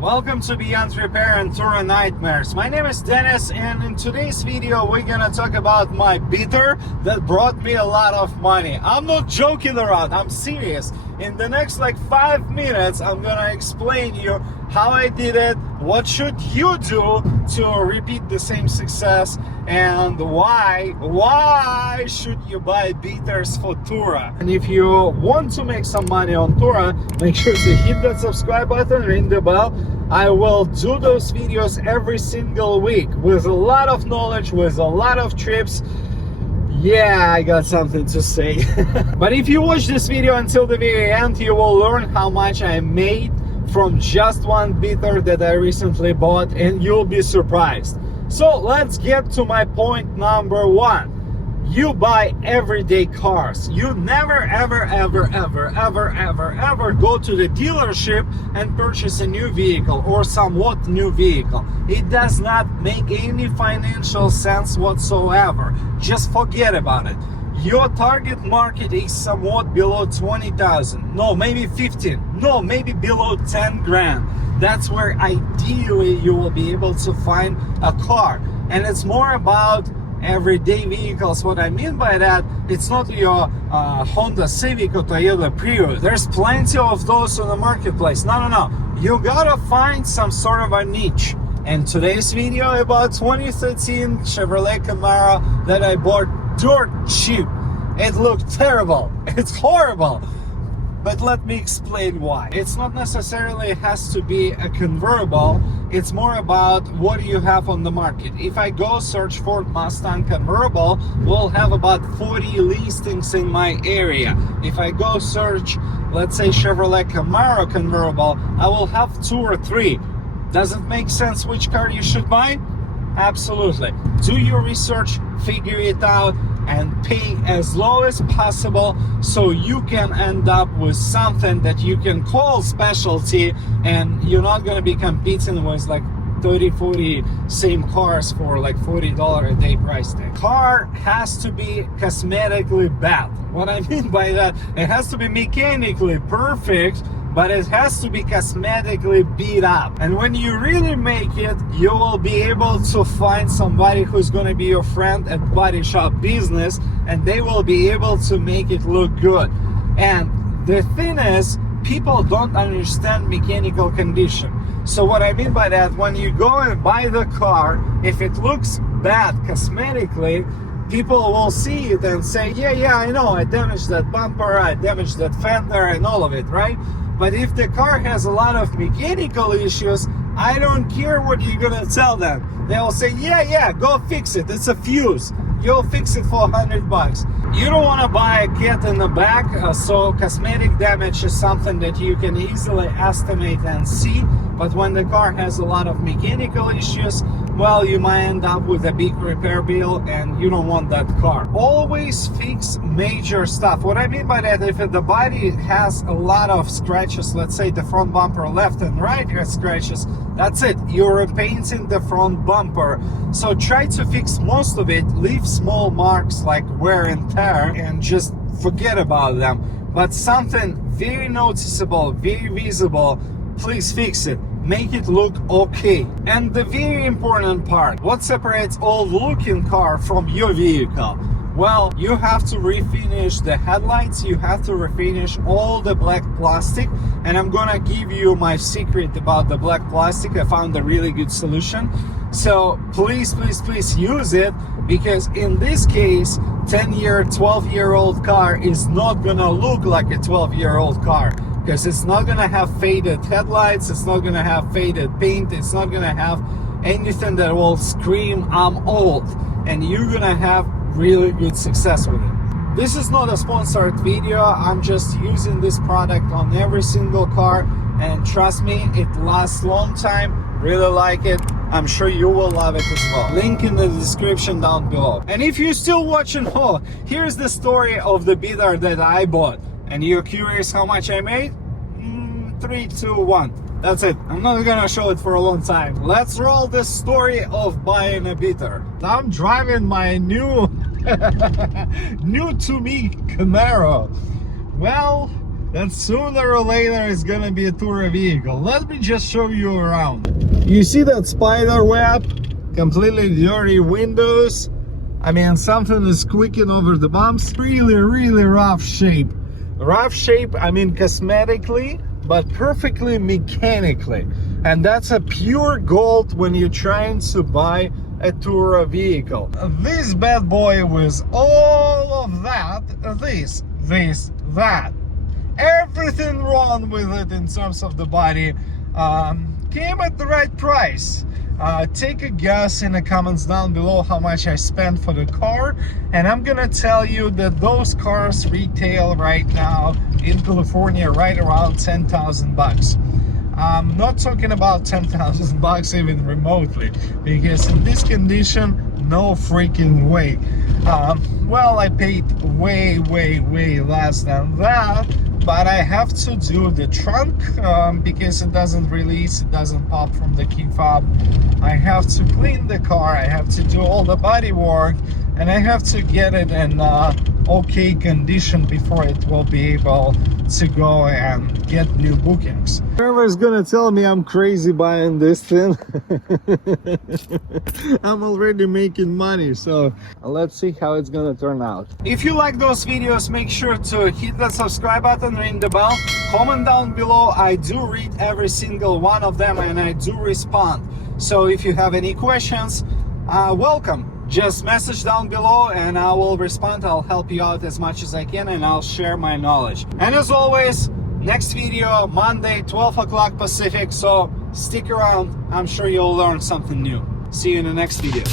Welcome to Beyond Repair and Turo Nightmares. My name is Dennis, and in today's video we're gonna talk about my beater that brought me a lot of money. I'm not joking around, I'm serious. In the next 5 minutes I'm gonna explain you how I did it, what should you do to repeat the same success, and why should you buy beaters for Turo. And if you want to make some money on Turo, make sure to hit that subscribe button, ring the bell. I will do those videos every single week with a lot of knowledge, with a lot of trips. Yeah, I got something to say. But if you watch this video until the very end, you will learn how much I made from just one beater that I recently bought, and you'll be surprised. So let's get to my point number one. You buy everyday cars. You never ever go to the dealership and purchase a new vehicle or somewhat new vehicle. It does not make any financial sense whatsoever. Just forget about it. Your target market is somewhat below 20,000. No, maybe 15. No, maybe below 10 grand. That's where ideally you will be able to find a car. And it's more about everyday vehicles. What I mean by that, it's not your Honda Civic or Toyota Prius. There's plenty of those on the marketplace. No. You gotta find some sort of a niche. And today's video about 2013 Chevrolet Camaro that I bought dirt cheap. It looked terrible. It's horrible. But let me explain why. It's not necessarily has to be a convertible. It's more about what you have on the market. If I go search Ford Mustang convertible, we'll have about 40 listings in my area. If I go search, let's say Chevrolet Camaro convertible, I will have 2 or 3. Does it make sense which car you should buy? Absolutely. Do your research, figure it out, and pay as low as possible so you can end up with something that you can call specialty, and you're not going to be competing with 30-40 same cars for $40 a day price tag. Car has to be cosmetically bad. What I mean by that, it has to be mechanically perfect, but it has to be cosmetically beat up. And when you really make it, you will be able to find somebody who's going to be your friend at body shop business, and they will be able to make it look good. And the thing is, people don't understand mechanical condition. So what I mean by that, when you go and buy the car, if it looks bad cosmetically, people will see it and say, yeah, I know, I damaged that bumper, I damaged that fender and all of it, right? But if the car has a lot of mechanical issues, I don't care what you're gonna tell them. They'll say, yeah, go fix it. It's a fuse. You'll fix it for $100. You don't want to buy a cat in the back, so cosmetic damage is something that you can easily estimate and see. But when the car has a lot of mechanical issues, well, you might end up with a big repair bill, and you don't want that car. Always fix major stuff. What I mean by that, if the body has a lot of scratches, let's say the front bumper left and right has scratches, that's it. You're repainting the front bumper. So try to fix most of it. Leave small marks like wear and tear and just forget about them. But something very noticeable, very visible, please fix it. Make it look okay. And the very important part, what separates old looking car from your vehicle? Well, you have to refinish the headlights, you have to refinish all the black plastic, and I'm gonna give you my secret about the black plastic. I found a really good solution. So please use it, because in this case, 10-year, 12-year-old car is not gonna look like a 12-year-old car. Because it's not gonna have faded headlights, it's not gonna have faded paint, it's not gonna have anything that will scream I'm old, and you're gonna have really good success with it. This is not a sponsored video, I'm just using this product on every single car, and trust me, it lasts long time. Really like it. I'm sure you will love it as well. Link in the description down below. And if you're still watching, here's the story of the beater that I bought. And you're curious how much I made? 3, 2, 1. That's it. I'm not gonna show it for a long time. Let's roll the story of buying a beater. I'm driving my new to me Camaro. Well, that sooner or later is gonna be a Turo vehicle. Let me just show you around. You see that spider web? Completely dirty windows. I mean, something is squeaking over the bumps. Really rough shape. Rough shape, I mean cosmetically, but perfectly mechanically. And that's a pure gold when you're trying to buy a Turo vehicle. This bad boy with all of that, this, that, everything wrong with it in terms of the body, came at the right price. Take a guess in the comments down below how much I spent for the car, and I'm gonna tell you that those cars retail right now in California right around 10,000 bucks. I'm not talking about 10,000 bucks even remotely, because in this condition, no freaking way. Well, I paid way less than that, but I have to do the trunk because it doesn't release, it doesn't pop from the key fob. I have to clean the car, I have to do all the body work, and I have to get it in okay condition before it will be able to go and get new bookings. Whoever's gonna tell me I'm crazy buying this thing, I'm already making money, so let's see how it's gonna turn out. If you like those videos, make sure to hit that subscribe button, ring the bell, comment down below. I do read every single one of them and I do respond. So if you have any questions, welcome. Just message down below and I will respond. I'll help you out as much as I can and I'll share my knowledge. And as always, next video Monday 12 o'clock Pacific, so stick around. I'm sure you'll learn something new. See you in the next video.